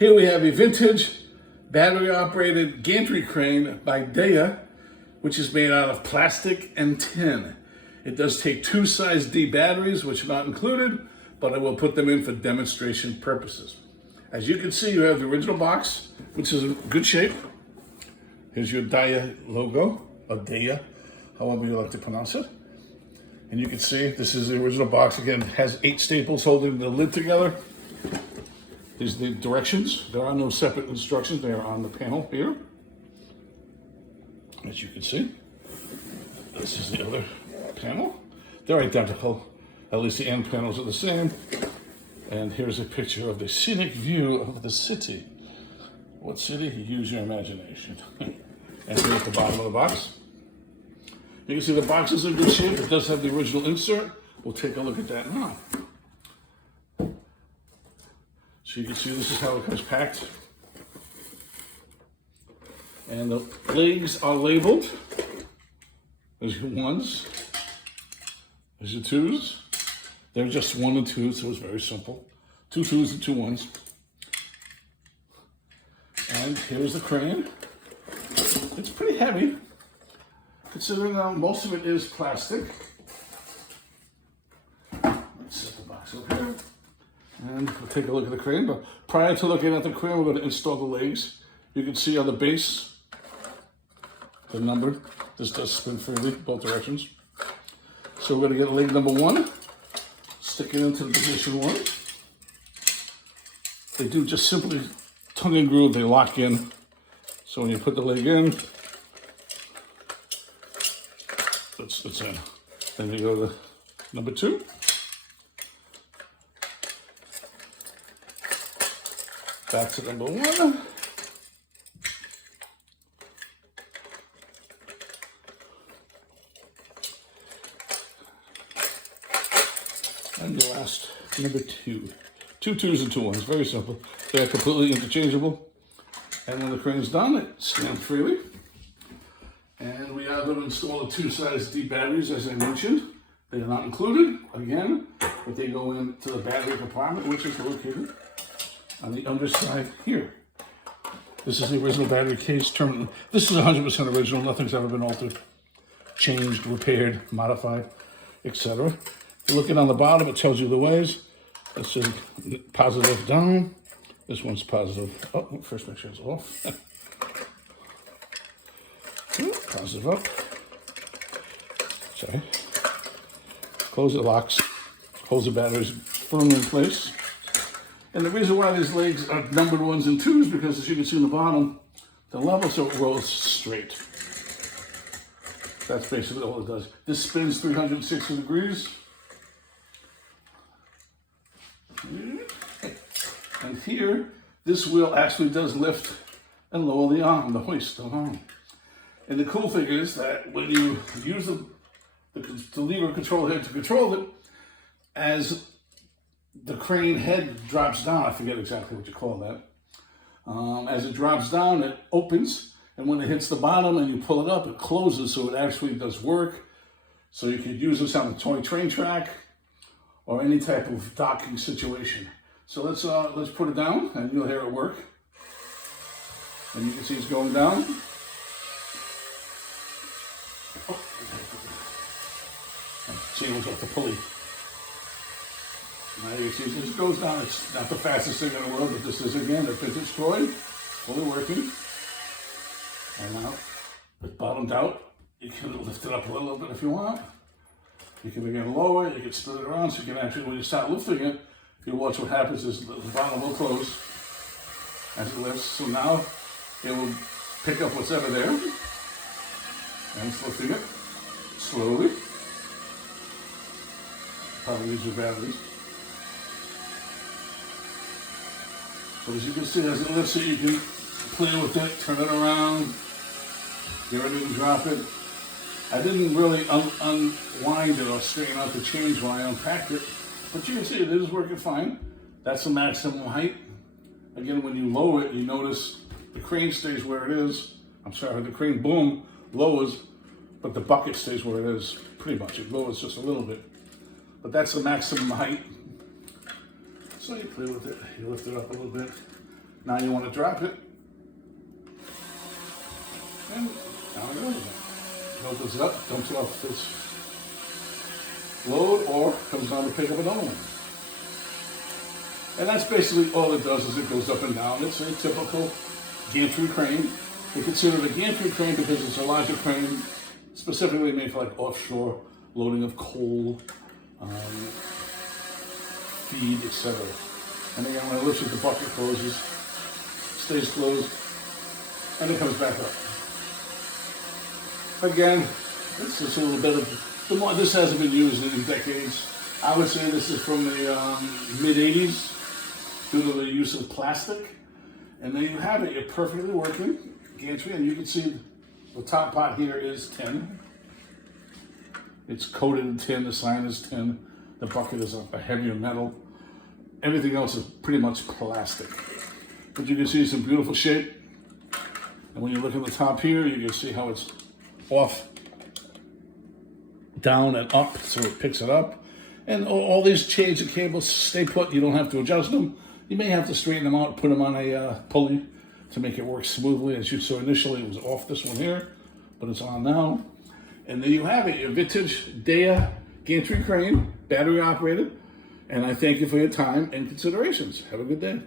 Here we have a vintage battery-operated gantry crane by Daiya, which is made out of plastic and tin. It does take two size D batteries, which are not included, but I will put them in for demonstration purposes. As you can see, you have the original box, which is in good shape. Here's your Daiya logo, or Daiya, however you like to pronounce it. And you can see this is the original box. Again, it has 8 staples holding the lid together. These are the directions. There are no separate instructions. They are on the panel here. As you can see, this is the other panel. They're identical. At least the end panels are the same. And here's a picture of the scenic view of the city. What city? Use your imagination. And here at the bottom of the box. You can see the box is in good shape. It does have the original insert. We'll take a look at that now. So you can see this is how it comes packed. And the legs are labeled. There's your 1s. There's your 2s. They're just 1 and 2, so it's very simple. 2 2s and 2 1s. And here's the crane. It's pretty heavy, considering most of it is plastic. Let's set the box up here. And we'll take a look at the crane. But prior to looking at the crane, we're going to install the legs. You can see on the base, the number. This does spin freely, both directions. So we're going to get leg number 1. Stick it into the position 1. They do just simply tongue and groove. They lock in. So when you put the leg in, it's in. Then you go to number 2. Back to number 1. And the last, number 2. 2 2s and 2 1s, very simple. They're completely interchangeable. And when the crane's done, it stands freely. And we are going to install the 2 size D batteries, as I mentioned. They are not included, again, but they go into the battery compartment, which is located on the underside here. This is the original battery case terminal. This is 100% original. Nothing's ever been altered, changed, repaired, modified, etc. If you're looking on the bottom, it tells you the ways. It says positive down. This one's positive. Oh, first make sure it's off. Positive up. Sorry. Close it, locks. Holds the batteries firmly in place. And the reason why these legs are numbered 1s and 2s, because as you can see in the bottom, the level so it rolls straight. That's basically all it does. This spins 360 degrees. And here, this wheel actually does lift and lower the arm, the hoist, the arm. And the cool thing is that when you use the lever control head to control it, as the crane head drops down, I forget exactly what you call that. As it drops down, it opens, and when it hits the bottom and you pull it up, it closes, so it actually does work. So you could use this on a toy train track or any type of docking situation. So let's put it down, and you'll hear it work. And you can see it's going down. Oh. See, it was off the pulley. Now you can see this goes down. It's not the fastest thing in the world, but this is, again, a vintage toy, fully working. And now it's bottomed out. You can lift it up a little bit if you want. You can again lower it, you can spin it around, so you can actually, when you start lifting it, if you watch what happens is the bottom will close as it lifts. So now it will pick up what's ever there. And it's lifting it slowly. Probably use your batteries. So as you can see, as it lifts it, you can play with it, turn it around, get ready to drop it. I didn't really unwind it or straighten out the change when I unpacked it, but you can see it is working fine. That's the maximum height. Again, when you lower it, you notice the crane stays where it is. I'm sorry, the crane boom lowers, but the bucket stays where it is, pretty much. It lowers just a little bit. But that's the maximum height. So you play with it, you lift it up a little bit. Now you want to drop it. And down it goes. It opens it up, dumps it off this load, or comes down to pick up another one. And that's basically all it does, is it goes up and down. It's a typical gantry crane. We consider it a gantry crane because it's a larger crane, specifically made for like offshore loading of coal, feed, etc. And again, when it lifts it, the bucket closes, stays closed, and it comes back up. Again, this is a little bit of, this hasn't been used in decades. I would say this is from the mid-'80s due to the use of plastic. And there you have it, you're perfectly working gantry, and you can see the top part here is tin. It's coated in tin, the sign is tin, the bucket is a heavier metal. Everything else is pretty much plastic. But you can see some beautiful shape. And when you look at the top here, you can see how it's off, down and up, so it picks it up. And all these chains and cables stay put. You don't have to adjust them. You may have to straighten them out, put them on a pulley to make it work smoothly. As you saw initially, it was off this one here, but it's on now. And there you have it, your vintage Daiya gantry crane, battery operated. And I thank you for your time and considerations. Have a good day.